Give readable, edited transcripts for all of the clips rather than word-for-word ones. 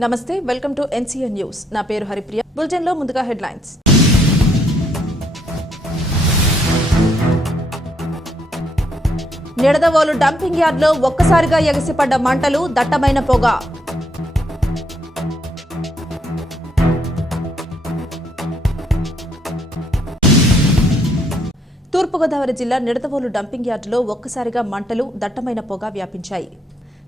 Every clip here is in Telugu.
నమస్తే, వెల్కమ్ టు ఎన్సీఎన్ న్యూస్. నా పేరు హరిప్రియ. బులెటిన్ లో ముందుగా హెడ్లైన్స్. నిడదవోలు డంపింగ్ యార్డ్లో ఒక్కసారిగా ఎగసిపడ్డ మంటలు, దట్టమైన పొగ. తూర్పుగోదావరి జిల్లా నిడదవోలు డంపింగ్ యార్డులో ఒక్కసారిగా మంటలు, దట్టమైన పొగ వ్యాపించాయి.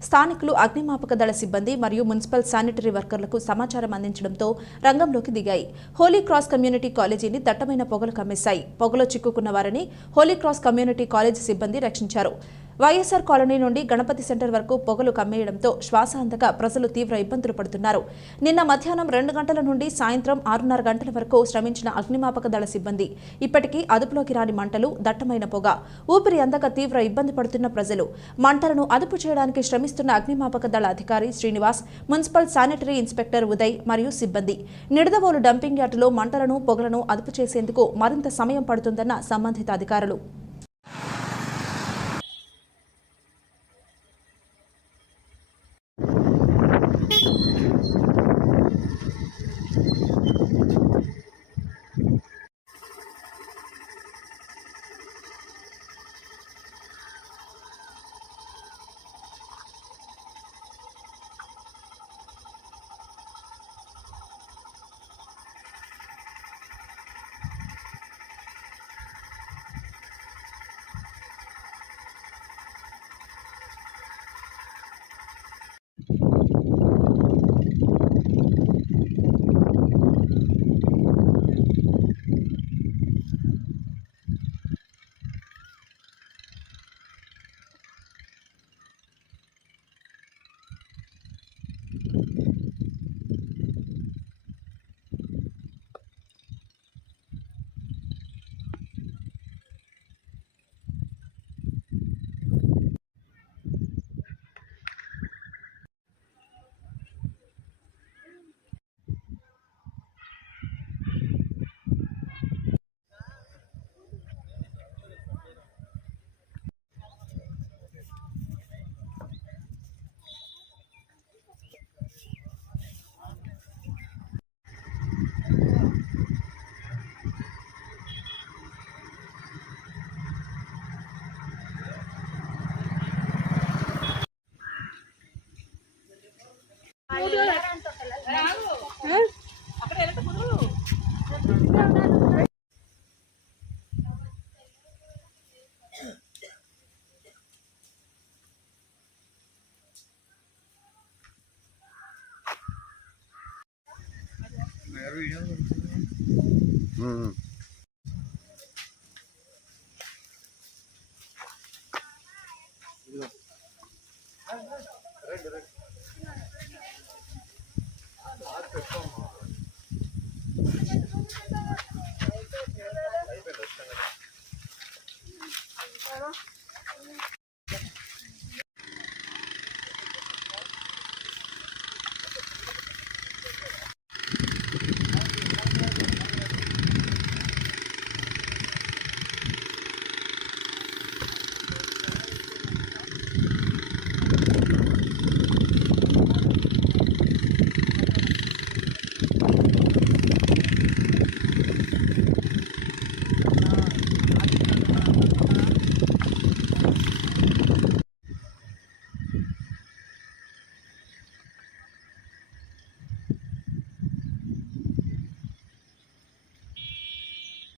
స్థానికులు, అగ్నిమాపక దళ సిబ్బంది మరియు మున్సిపల్ శానిటరీ వర్కర్లకు సమాచారం అందించడంతో రంగంలోకి దిగాయి. హోలీ క్రాస్ కమ్యూనిటీ కాలేజీని దట్టమైన పొగలు కమ్మేశాయి. పొగలో చిక్కుకున్న వారిని హోలీ క్రాస్ కమ్యూనిటీ కాలేజీ సిబ్బంది రక్షించారు. వైఎస్ఆర్ కాలనీ నుండి గణపతి సెంటర్ వరకు పొగలు కమ్మేయడంతో శ్వాస అందక ప్రజలు తీవ్ర ఇబ్బందులు పడుతున్నారు. నిన్న మధ్యాహ్నం 2 గంటల నుండి సాయంత్రం 6:30 గంటల వరకు శ్రమించిన అగ్నిమాపక దళ సిబ్బంది ఇప్పటికీ అదుపులోకి రాని మంటలు, దట్టమైన పొగ, ఊపిరి అందక తీవ్ర ఇబ్బంది పడుతున్న ప్రజలు. మంటలను అదుపు చేయడానికి శ్రమిస్తున్న అగ్నిమాపక దళ అధికారి Srinivas, municipal sanitary inspector Uday మరియు సిబ్బంది. నిడదవోలు డంపింగ్ యార్డులో మంటలను, పొగలను అదుపు చేసేందుకు మరింత సమయం పడుతుందన్న సంబంధిత అధికారులు.